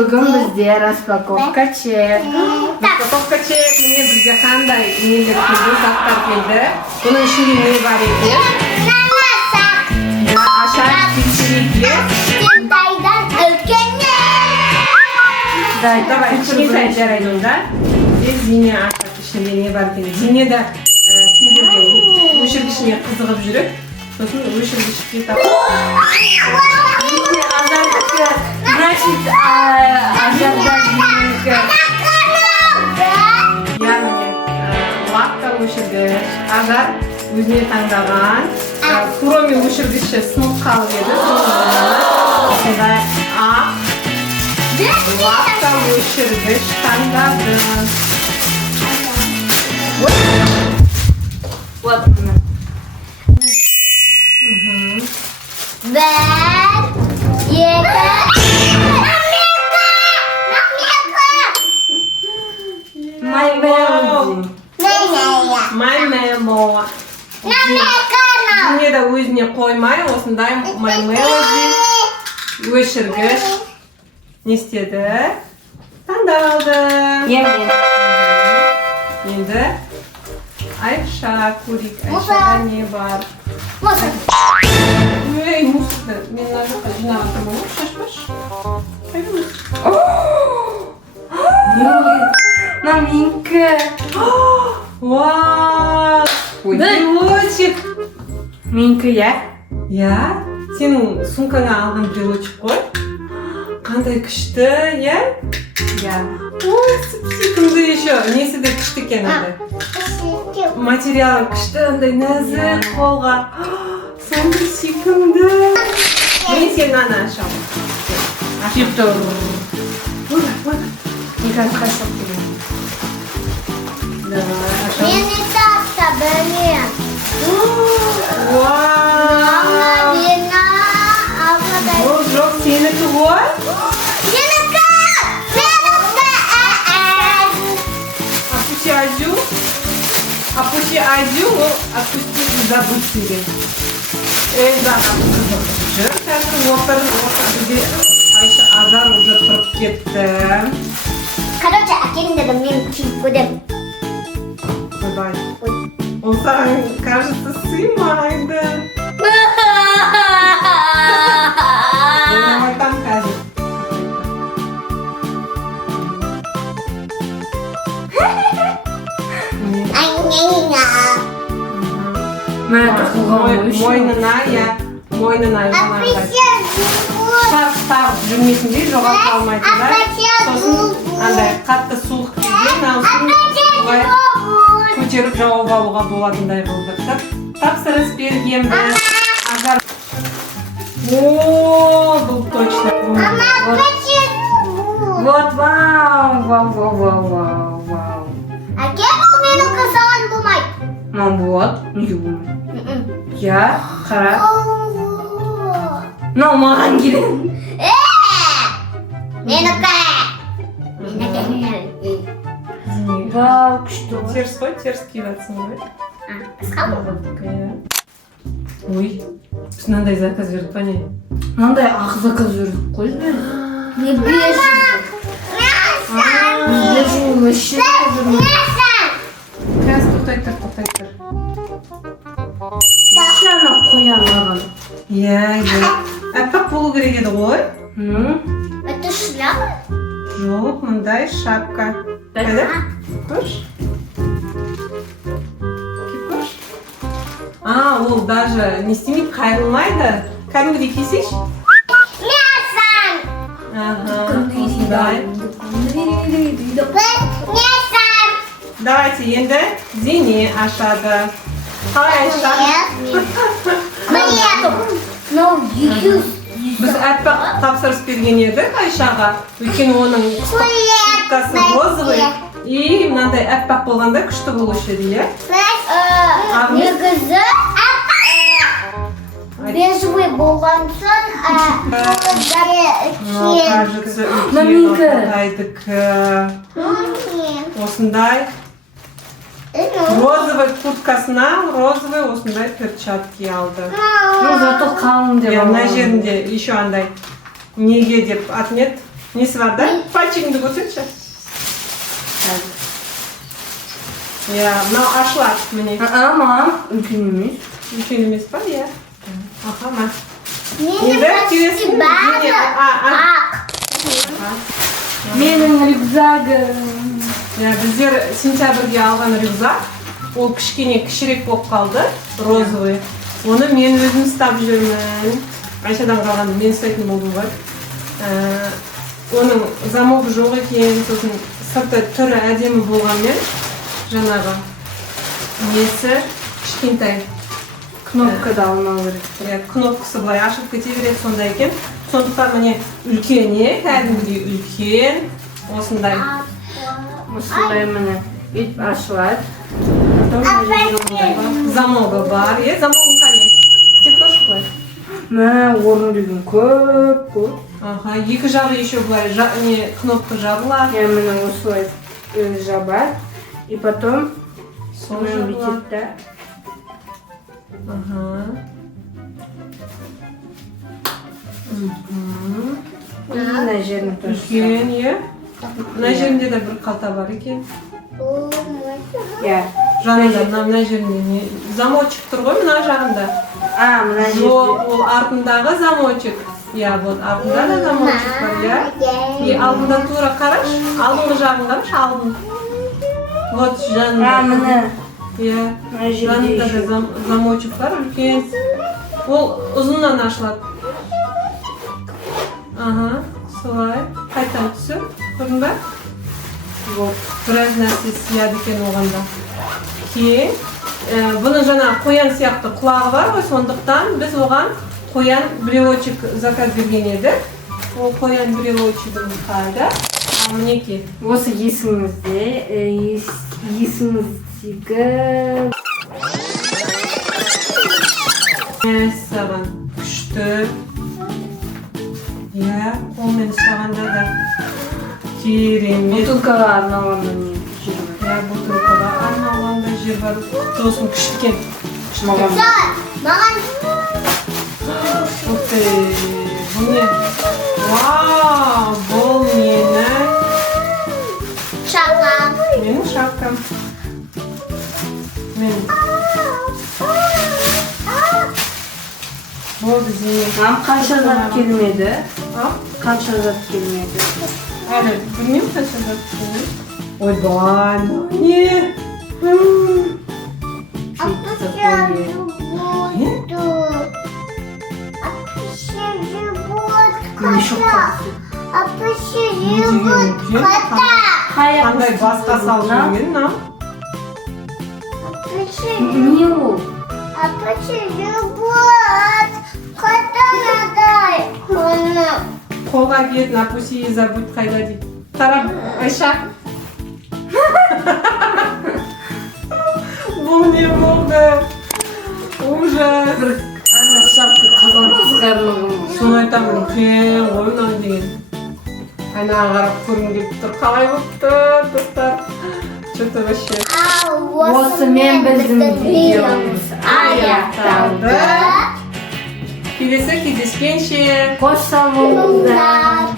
Бүгін бізде распаковка чек. Распаковка чек. Міне бізге қандай нелер келді, заттар келді. Бұның ішінде не бар екен? Ашар печенье. Китайдан үлкені. Давай, кішкентай жарайды онда. Зине ашар ішінде не бар екен? Зине де кімдерге өшіргішіне қызығып жүріп, сосын өшіргішке тапсырды. Азардікі, значит, Азарда Зиненікі. Яғни лапта өшіргіш. Азар өзіне таңдаған. Куроми өшіргіші сынып қалып еді. Сондай ақ лапта өшіргіш таңдады. Вот. Бір, екі, My melody. My memo. Зине де өзіне қоймай, осындай My melody өшіргіш не істеді? Таңдалды. Енді Айша, көрейік, Айшаға не бар? Ей, мусорды. Мен мына жаққа жинап отырмын ғой, шашпашы. Қайда мусор? Маминка. Вау! Брелочек! Менікі, я? Я? Сенің сумкаңа алған брелочек қой? Қандай күшті, я? Я. Ой, сүйкімді еще. Несі де күшті екен андай. Материалы күшті, андай нәзік қолға. Сондай сүйкімді. Мен сені ана ашамын. Типті. Ой. Никак қасып деген. Давай, ашамын. Мені тапса бөлем. Вау! Мені абladay. Жоқ, сенікі ғой? Менікі! Опусти Азю. Опусти Азю, опусти и забудь себе. Зана жүр. Қазір отыр бізде Айша Азар уже тұрып кетті. Короче, әкелін дедім, мен киіп көдем. Давай. Он саған, кажется, сыймайды. Давай там қазір. Мен тұқылған Мойнына, я. Мойнына жаңағыдай. Тағып жүрмесіндей, жоғалып қалмайтындай. Сосын андай қатты суық кезде наусын бұлай көтеріп жауып алуға болатындай болды. Тапсырыс бергенбі. Азар. Ооо, бұл точно. Вот, вау. Әке, бұл менің қызаған болмайды. Мам, вот. Я, қара. Мынау маған келеді. Менікі. Вау, күшті. Теріс қой, теріс киіп жатсың ғой. Ой, біз мынандай заказ бердік па не? Мынандай ақ заказ жүрдік қой. Не бежит. Вообще Қазір тоқтай тұр. Шана қоям маған. Иә. Әппақ болу керек еді ғой? Это шляпа? Жоқ, мындай шапка. Қайда? Көрші. Көрші. Ол даже не істемейді, қайрылмайды. Кәдімгідей кисейші. Мясан. Осындай. Мясан. Давайте енді Зине ашады. Қалай Айша? Біз әппақ тапсырыс берген едік Айшаға. Өйткені оның курткасы розовый. И мынандай әппақ болғанда күшті болушы еді, иә? Негізі бежевый болған соң Кажется, Маминка. үлкен осындай розовый курткасына розовый осындай перчатки алды. Зато қалың деп. Мына жерінде еще андай неге деп отмет Nesi var da? Пальчигіңді көтерші. Ya, mынау ашылады міне. Ama ülkünümüz. Үлкен емес па, иә. Аха, ма. Менің келесің? бәрі ақ. Benim rüzgarım. Ya, біздер сентябрьге алған рюкзак. Ол кішірек болып қалды, розовый. Оны мен өзім ұстап жүрмін. Айшадан қалғанды мен ұстайтын болдым ғой. Оның замогы жоқ екен, сосын сырты түрі әдемі болғанмен жаңағы несі кішкентай. Knopka da almalı. Кнопкасы былай ашып кете береді, сондай екен. Сондықтан міне үлкен, кәдімгідей үлкен, осындай. Осындай міне ит ашылады. Замогы бар, замогы қане? Істеп көрші былай. Мә, орын деген көп. Ага, екі жағы еще былай кнопка жабылады. Я міне осылай жабады. И потом Сол міне жабылады. бүйтеді да. Ага. И мына жерін тоже. Үлкен, мына жерінде де бір қалта бар екен. Я. Жанында, мына жерінде замочек тұр ғой, мына жағында. А, мына Жоқ, жерде. ол артындағы замочек. Я, вот артында да замочек бар, я. И алдында тура қараш, алдыңғы жағын қараш, алдың. Вот А, жанында. міне. Я. Мына жерде Жанында еще. да замочек бар, үлкен. Ол ұзыннан ашылады. Ага, солай. Қайтадан түсір, көрдің ба? Вот. Біраз нәрсе сияды екен оғанда. Кейін, бұның жаңа қоян сияқты құлағы бар ғой, сондықтан біз оған қоян брелочек заказ берген едік. Ол қоян брелочегін қайда. Ал мінеке. Осы есіңізде, есіңіздегі Мәссаған күшті. Иә, қолмен ұстағанда да керемет. бутылкаға арналған міне жер бар. Иә, бутылкаға арналғанда жер бар. Тосын күшті. Маған Маған Ух ты, бұл не? Вау, бұл менің шапкам. Менің шапкам. Болды, зейнет. Нам қанша зат келмеді? А? Қанша зат келмеді? Әлі, білмеймін қанша зат келмеді. Ойбай, не? Опусти живот кота. Опусти живот кота. Қандай басқа салып жүрген, мынау? Не ол? Опусти живот кота надо. Қолға киетін опусти и забудь қайда дейді. Тарап, Айша. Бұл не болды? Ужас. Ана шапка қызыл қызғарлығым. Соны айтамын, үлкен ғой мынау деген. Айнаға қарап көргім келіп тұр. Қалай болып тұр, достар? Что-то вообще. Осымен біздің видеомыз аяқталды. Келесі кездескенше. Қош сау болыңыздар.